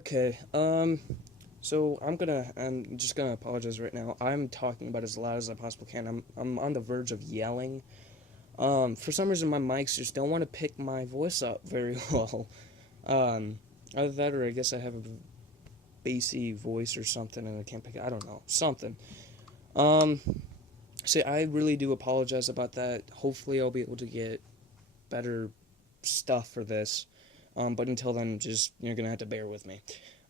Okay, so I'm just gonna apologize right now. I'm talking about as loud as I possibly can. I'm on the verge of yelling. For some reason my mics just don't want to pick my voice up very well. Um, Either that or I guess I have a bassy voice or something and I can't pick it. I don't know. Something. Um, See, I really do apologize about that. Hopefully I'll be able to get better stuff for this. But until then, just you're gonna have to bear with me.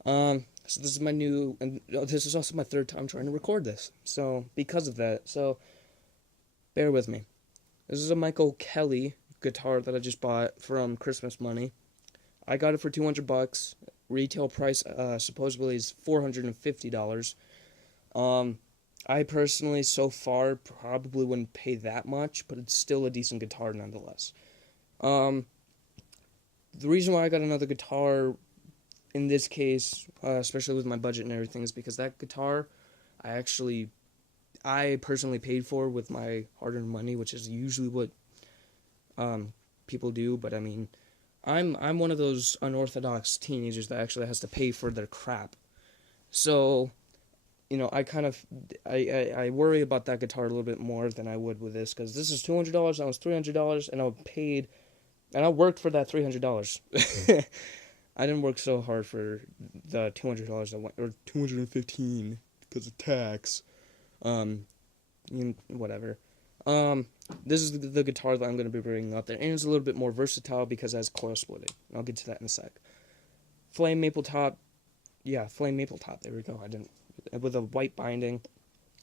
So this is my new, and this is also my third time trying to record this. So because of that, so bear with me. This is a Micheal Kelly guitar that I just bought from Christmas money. I got it for $200. Retail price supposedly is $450. Um, I personally, so far, probably wouldn't pay that much, but it's still a decent guitar nonetheless. Um, the reason why I got another guitar in this case, especially with my budget and everything, is because that guitar I personally paid for with my hard-earned money, which is usually what people do. But I mean, I'm one of those unorthodox teenagers that actually has to pay for their crap. So I kind of I worry about that guitar a little bit more than I would with this because this is $200, that was $300, and I paid and I worked for that $300. I didn't work so hard for the $200 that went, or 215 because of tax. Um, Whatever. Um, this is the guitar that I'm going to be bringing up there, and it's a little bit more versatile because it has coil splitting. I'll get to that in a sec. Flame maple top, yeah, flame maple top. There we go. I didn't with a white binding.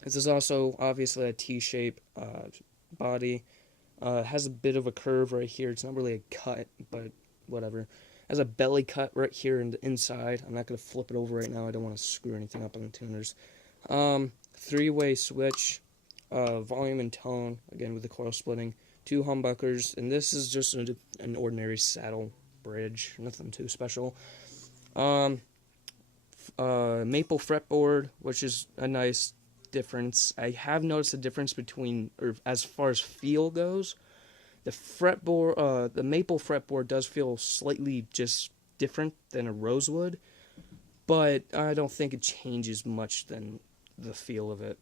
This is also obviously a T-shape body. It has a bit of a curve right here. It's not really a cut, but whatever. Has a belly cut right here in the inside. I'm not going to flip it over right now. I don't want to screw anything up on the tuners. Three-way switch, volume and tone, again with the coil splitting. Two humbuckers, and this is just an ordinary saddle bridge. Nothing too special. Maple fretboard, which is a nice difference. I have noticed a difference between, or as far as feel goes, the maple fretboard does feel slightly just different than a rosewood, but I don't think it changes much than the feel of it.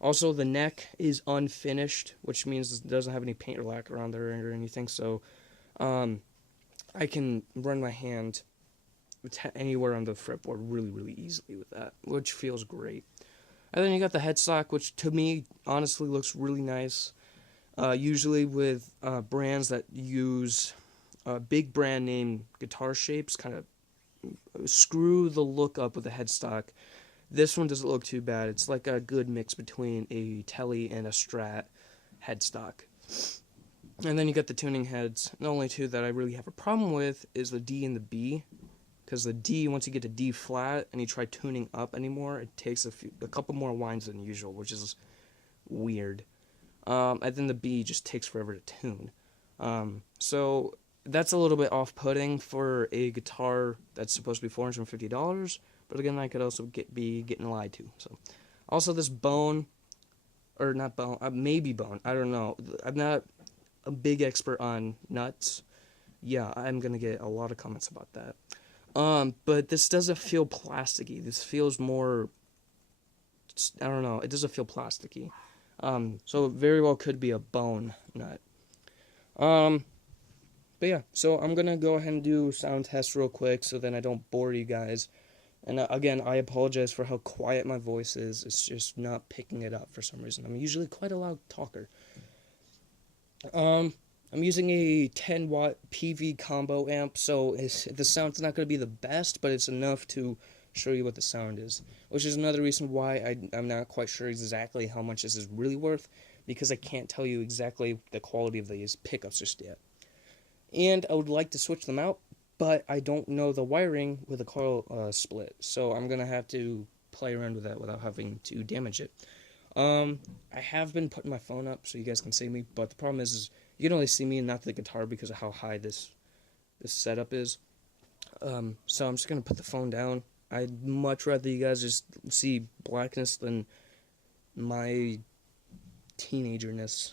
Also, the neck is unfinished, which means it doesn't have any paint or lacquer on there or anything, so I can run my hand anywhere on the fretboard really, really easily with that, which feels great. And then you got the headstock, which to me honestly looks really nice. Usually with brands that use big brand name guitar shapes, kind of screw the look up with the headstock. This one doesn't look too bad. It's like a good mix between a Telly and a Strat headstock. And then you got the tuning heads. The only two that I really have a problem with is the D and the B. Because the D, once you get to D flat and you try tuning up anymore, it takes a couple more winds than usual, which is weird. And then the B just takes forever to tune. So that's a little bit off-putting for a guitar that's supposed to be $450. But again, I could also be getting lied to. So, also this bone, or not bone, maybe bone. I don't know. I'm not a big expert on nuts. Yeah, I'm gonna get a lot of comments about that. But this doesn't feel plasticky. This feels more, I don't know, it doesn't feel plasticky. So it very well could be a bone nut. But yeah, so I'm gonna go ahead and do sound tests real quick so then I don't bore you guys. And again, I apologize for how quiet my voice is. It's just not picking it up for some reason. I'm usually quite a loud talker. I'm using a 10 watt PV combo amp, so the sound's not going to be the best, but it's enough to show you what the sound is. Which is another reason why I'm not quite sure exactly how much this is really worth, because I can't tell you exactly the quality of these pickups just yet. And I would like to switch them out, but I don't know the wiring with a coil split, so I'm going to have to play around with that without having to damage it. I have been putting my phone up so you guys can see me, but the problem is you can only see me and not the guitar because of how high this setup is. So I'm just gonna put the phone down. I'd much rather you guys just see blackness than my teenagerness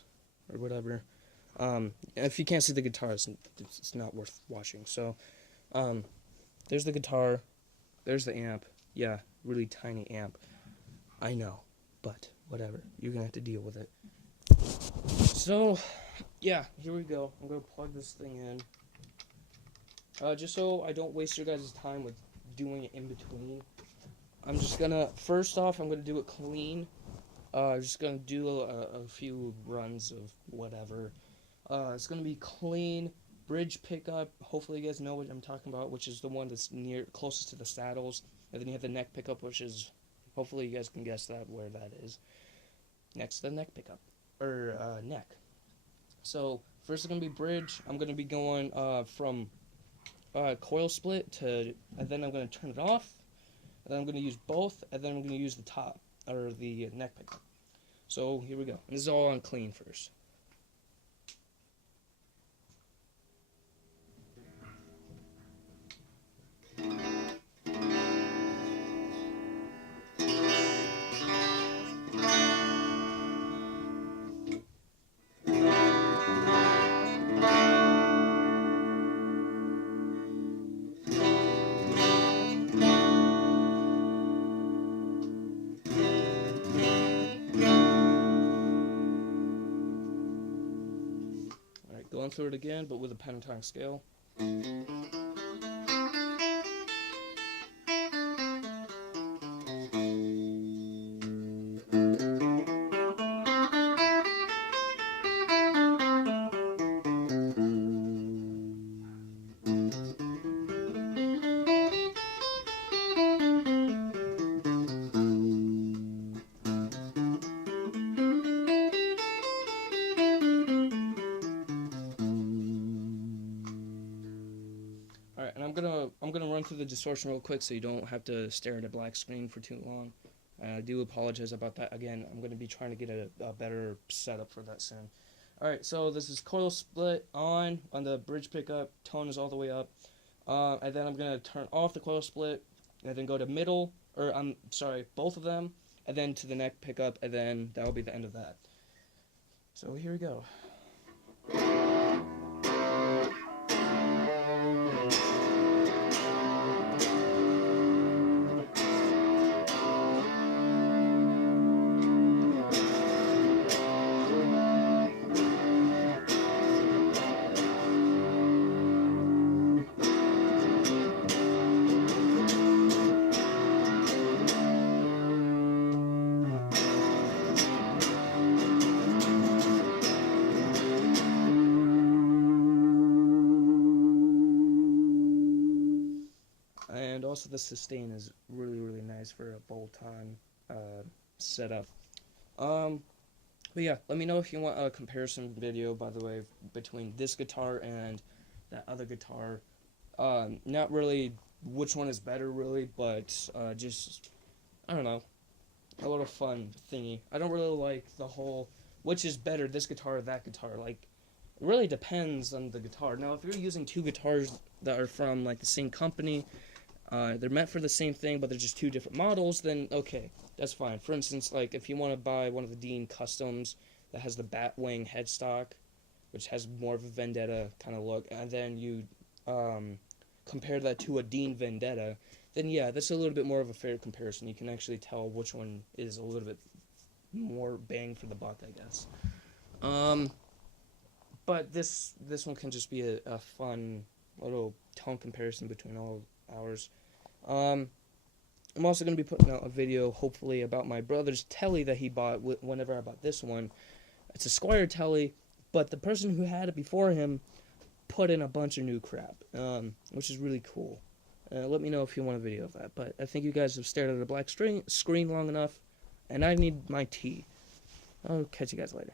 or whatever. If you can't see the guitar, it's not worth watching. So, there's the guitar. there's the amp. Yeah, really tiny amp. I know, but whatever. You're gonna have to deal with it. So, yeah, here we go. I'm gonna plug this thing in. Just so I don't waste your guys' time with doing it in between. I'm just gonna, first off, I'm gonna do it clean. Just gonna do a few runs of whatever. It's gonna be clean, bridge pickup. Hopefully you guys know what I'm talking about, which is the one that's closest to the saddles. And then you have the neck pickup, which is, hopefully you guys can guess where that is. Next to the neck pickup, or neck. So first it's gonna be bridge. I'm gonna be going from coil split to, and then I'm gonna turn it off. And then I'm gonna use both, and then I'm gonna use the top or the neck pickup. So here we go. This is all on clean first. Alright, going through it again, but with a pentatonic scale. Alright, and I'm gonna run through the distortion real quick so you don't have to stare at a black screen for too long. I do apologize about that. Again, I'm gonna be trying to get a better setup for that soon. Alright, so this is coil split on the bridge pickup, tone is all the way up. And then I'm gonna turn off the coil split, and then go to middle, or I'm sorry, both of them, and then to the neck pickup, and then that will be the end of that. So here we go. And also the sustain is really, really nice for a bolt-on setup. But yeah, let me know if you want a comparison video, by the way, between this guitar and that other guitar. Not really which one is better, really, but just, I don't know, a little fun thingy. I don't really like the whole, which is better, this guitar or that guitar. Like, it really depends on the guitar. Now, if you're using two guitars that are from, like, the same company, they're meant for the same thing, but they're just two different models, then okay, that's fine. For instance, like if you want to buy one of the Dean Customs that has the Batwing headstock, which has more of a Vendetta kind of look, and then you compare that to a Dean Vendetta, then yeah, that's a little bit more of a fair comparison. You can actually tell which one is a little bit more bang for the buck, I guess. But this one can just be a fun little tone comparison between all ours. I'm also going to be putting out a video, hopefully, about my brother's telly that he bought whenever I bought this one. It's a Squier telly, but the person who had it before him put in a bunch of new crap, which is really cool. Let me know if you want a video of that. But I think you guys have stared at a black screen long enough, and I need my tea. I'll catch you guys later.